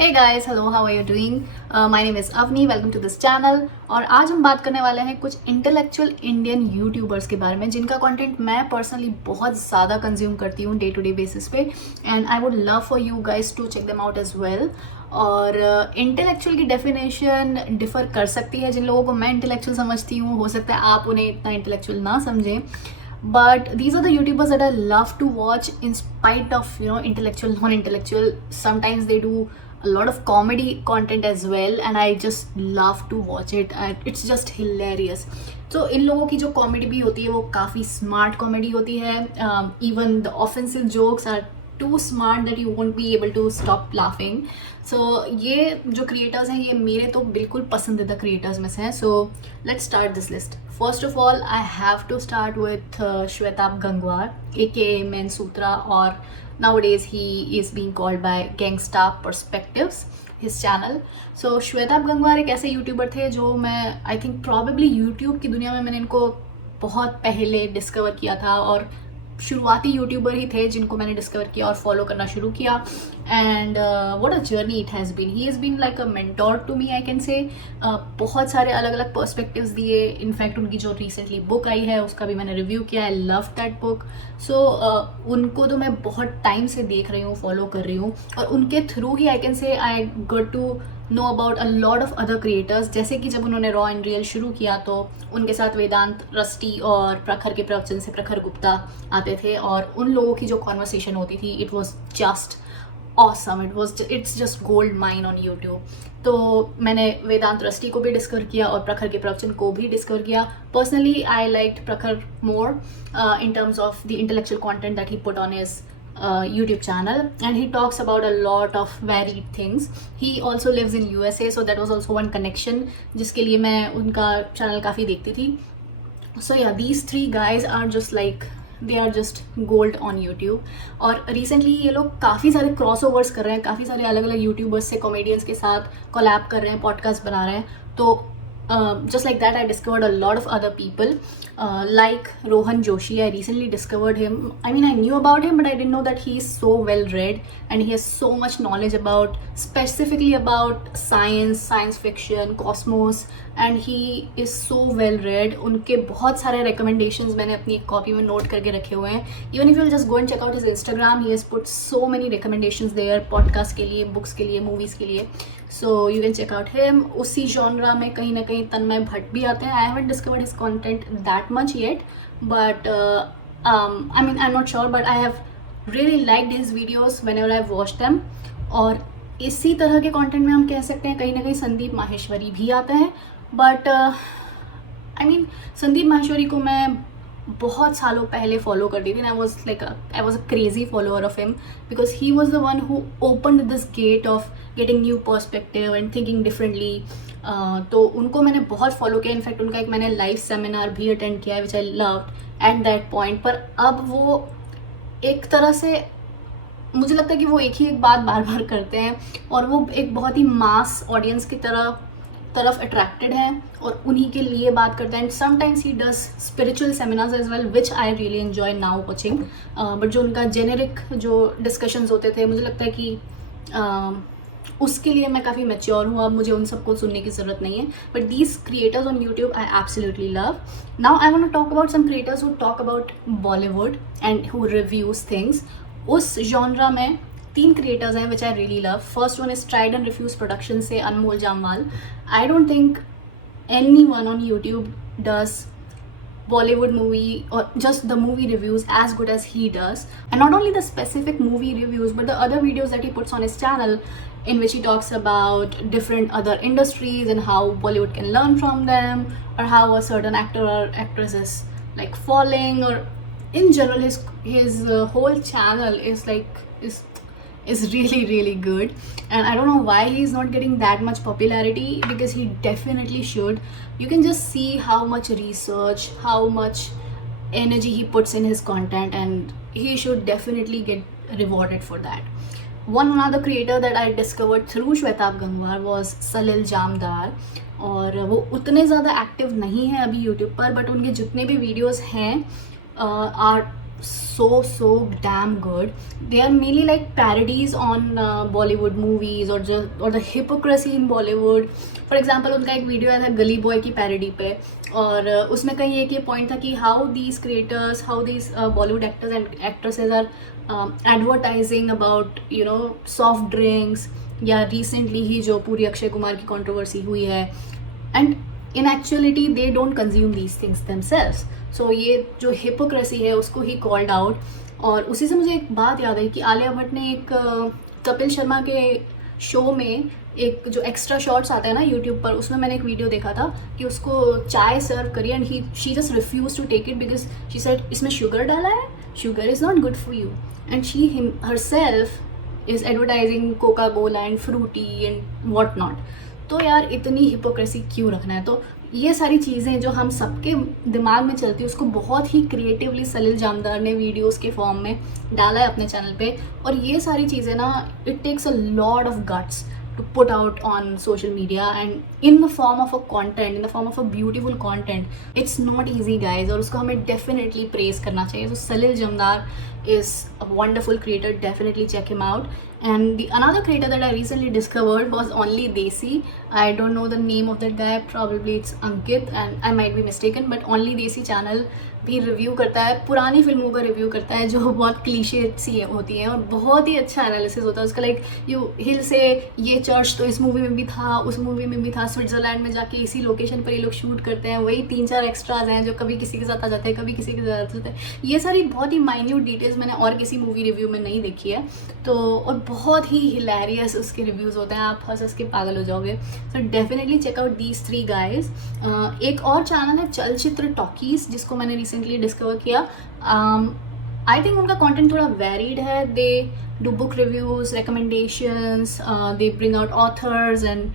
Hey guys, hello, how are you doing? My name is Avni, welcome to this channel. और आज हम बात करने वाले हैं कुछ इंटेलेक्चुअल इंडियन यूट्यूबर्स के बारे में जिनका कंटेंट मैं पर्सनली बहुत ज़्यादा कंज्यूम करती हूँ डे टू डे बेसिस पे, and I would love for you guys to check them out as well. और इंटेलेक्चुअल की डेफिनेशन डिफर कर सकती है. जिन लोगों को मैं इंटेलेक्चुअल समझती हूँ, हो सकता है आप उन्हें इतना इंटेलेक्चुअल ना समझें. But these are the YouTubers that I love to watch in spite of, intellectual, non-intellectual. Sometimes they do a lot of comedy content as well, and I just love to watch it. And it's just hilarious. So इन लोगों की जो comedy भी होती है वो काफ़ी smart comedy होती है. Even the offensive jokes are too smart that you won't be able to stop laughing. So ये जो क्रिएटर्स हैं ये मेरे तो बिल्कुल पसंदीदा क्रिएटर्स में से हैं. So let's start this list. First of all, I have to start with Shwetab Gangwar, aka Mansutra, or nowadays he is being called by Gangsta Perspectives, his channel. So Shwetab Gangwar एक ऐसे YouTuber थे जो मैं I think probably YouTube की दुनिया में मैंने इनको बहुत पहले डिस्कवर किया था, और शुरुआती यूट्यूबर ही थे जिनको मैंने डिस्कवर किया और फॉलो करना शुरू किया. And what a journey it has been. He has been like a mentor to me, I can say. बहुत सारे अलग अलग पर्सपेक्टिव्स दिए. इनफैक्ट उनकी जो रिसेंटली बुक आई है उसका भी मैंने रिव्यू किया. I love that book. So उनको तो मैं बहुत टाइम से देख रही हूँ, फॉलो कर रही हूँ, और उनके through he I can say I got to know about a lot of other creators. जैसे कि जब उन्होंने रॉ एंड रियल शुरू किया तो उनके साथ वेदांत रस्टी और प्रखर के प्रवचन से प्रखर गुप्ता आते थे, और उन लोगों की जो कॉन्वर्सेशन होती थी it was just awesome. It's just gold mine on YouTube. तो मैंने वेदांत रस्टी को भी डिस्कवर किया और प्रखर के प्रवचन को भी डिस्कवर किया. पर्सनली आई लाइक्ड प्रखर मोर in terms of the intellectual content that he put on his YouTube channel, and he talks about a lot of varied things. He also lives in USA, so that was also one connection जिसके लिए मैं उनका channel काफ़ी देखती थी. So yeah, these three guys are just like, they are just gold on YouTube. और recently ये लोग काफ़ी सारे crossovers कर रहे हैं, काफ़ी सारे अलग अलग यूट्यूबर्स से कॉमेडियंस के साथ कोलैब कर रहे हैं, पॉडकास्ट बना रहे हैं. तो just like that I discovered a lot of other people like Rohan Joshi. I recently discovered him. I mean, I knew about him, but I didn't know that he is so well read and he has so much knowledge about, specifically about science fiction, cosmos, and he is so well read. उनके बहुत सारे recommendations मैंने अपनी एक copy में note करके रखे हुए हैं. Even if you'll just go and check out his Instagram, he has put so many recommendations there, podcast के लिए, books के लिए, movies के लिए. So you can check out him. उसी genre में कहीं ना कहीं तन्मय भट्ट भी आते हैं. I haven't discovered his content that much yet, but I mean, I'm not sure, but I have really liked his videos whenever I've watched them. और इसी तरह के कंटेंट में हम कह सकते हैं कहीं ना कहीं संदीप माहेश्वरी भी आते हैं. But I mean Sandeep Maheshwari को मैं बहुत सालों पहले फॉलो करती थी. I was a crazy follower of him because he was the one who opened this gate of getting new perspective and thinking differently. तो उनको मैंने बहुत फॉलो किया. इनफैक्ट उनका एक मैंने लाइव सेमिनार भी अटेंड किया which I loved at that point. पर अब वो एक तरह से मुझे लगता है कि वो एक ही एक बात बार बार करते हैं, और वो एक बहुत ही मास ऑडियंस की तरफ अट्रैक्टेड हैं और उन्हीं के लिए बात करते हैं. And sometimes he does spiritual seminars as well which I really enjoy now watching. But जो उनका जेनेरिक जो डिस्कशंस होते थे, मुझे लगता है कि उसके लिए मैं काफ़ी मैच्योर हूँ. अब मुझे उन सबको सुनने की ज़रूरत नहीं है. But these creators on YouTube I absolutely love. Now I want to talk about some creators who talk about Bollywood and who reviews things. उस जॉनरा में 3 क्रिएटर्स हैं which I really love. First one is tried and refused production से Anmol Jamwal. I don't think anyone on YouTube does Bollywood movie or just the movie reviews as good as he does. And not only the specific movie reviews, but the other videos that he puts on his channel in which he talks about different other industries and how Bollywood can learn from them, or how a certain actor or actress is like falling, or in general his whole channel is really really good. And I don't know why he's not getting that much popularity, because he definitely should. You can just see how much research, how much energy he puts in his content, and he should definitely get rewarded for that. One another creator that I discovered through Shwetab Gangwar was Salil Jamdar. और वो उतने ज़्यादा active नहीं है अभी YouTube पर, but उनके जितने भी वीडियोस हैं are so damn good. They are mainly like parodies on Bollywood movies or the hypocrisy in Bollywood. For example, उनका एक वीडियो आया था गली बॉय की पैरोडी पे, और उसमें कहीं एक ये पॉइंट था कि how these creators, how these Bollywood actors and actresses are advertising about you know soft drinks, या रिसेंटली ही जो पूरी अक्षय कुमार की कंट्रोवर्सी हुई है, and in actuality they don't consume these things themselves. So ये जो हिपोक्रेसी है उसको ही कॉल्ड आउट. और उसी से मुझे एक बात याद आई कि आलिया भट्ट ने एक कपिल शर्मा के शो में एक जो एक्स्ट्रा शॉर्ट्स आते हैं ना यूट्यूब पर, उसमें मैंने एक वीडियो देखा था कि उसको चाय सर्व करी and she just refuse to take it because she said इसमें शुगर डाला है, sugar is not good for you. And she herself is advertising Coca Cola and Frooti and what not. तो यार इतनी हिपोक्रेसी क्यों रखना है? तो ये सारी चीज़ें जो हम सबके दिमाग में चलती है उसको बहुत ही क्रिएटिवली सलील जामदार ने वीडियोस के फॉर्म में डाला है अपने चैनल पे. और ये सारी चीज़ें ना, it takes a lot of guts to put out on social media and in the form of a content, in the form of a beautiful content. It's not easy guys, और उसको हमें definitely praise करना चाहिए. So Salil Jamdar is a wonderful creator, definitely check him out. And the another creator that I recently discovered was Only Desi. I don't know the name of that guy, probably it's Ankit and I might be mistaken, but Only Desi channel भी review करता है, पुरानी फिल्मों का review करता है जो बहुत क्लीशे सी होती हैं, और बहुत ही अच्छा एनालिसिस होता है उसका. लाइक यू हिल से ये चर्च तो इस मूवी में भी था, उस मूवी में भी था, स्विट्ज़रलैंड में जाके इसी लोकेशन पर ये लोग शूट करते हैं, वही 3-4 एक्स्ट्राज हैं जो कभी किसी के साथ आ जाते हैं, कभी किसी के साथ आ जाते हैं. ये सारी बहुत ही माइन्यूट डिटेल्स मैंने और किसी मूवी रिव्यू में नहीं देखी है. तो और बहुत ही हिलेरियस उसके रिव्यूज़ होते हैं, आप हंस के पागल हो जाओगे. So definitely check out these 3 guys. एक और चैनल है चलचित्र टॉकीज, जिसको मैंने रिसेंटली डिस्कवर किया. आई थिंक उनका कंटेंट थोड़ा वेरिड है. They do book reviews, recommendations, they bring out authors and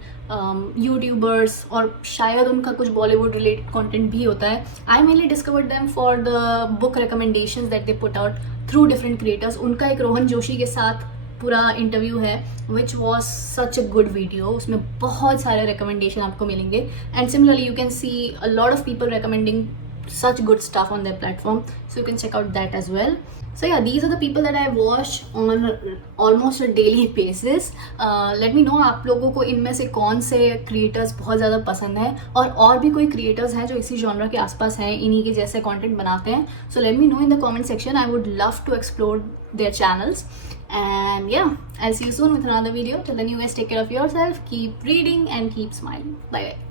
YouTubers, और शायद उनका कुछ बॉलीवुड रिलेटेड कंटेंट भी होता है. I mainly discovered them for the book recommendations that they put out through different creators. उनका एक रोहन जोशी के साथ पूरा इंटरव्यू है which was such a good video. उसमें बहुत सारे रिकमेंडेशन आपको मिलेंगे, and similarly you can see a lot of people recommending such good stuff on their platform, so you can check out that as well. So yeah, these are the people that I watch on almost a daily basis. Let me know आप लोगों को इनमें से कौन से creators बहुत ज़्यादा पसंद है, और भी कोई क्रिएटर्स हैं जो इसी जॉनरा के आसपास हैं, इन्हीं के जैसे कंटेंट बनाते हैं. So let me know in the comment section. I would love to explore their channels. And yeah, I'll see you soon with another video. Till then, you guys take care of yourself, keep reading and keep smiling. Bye bye.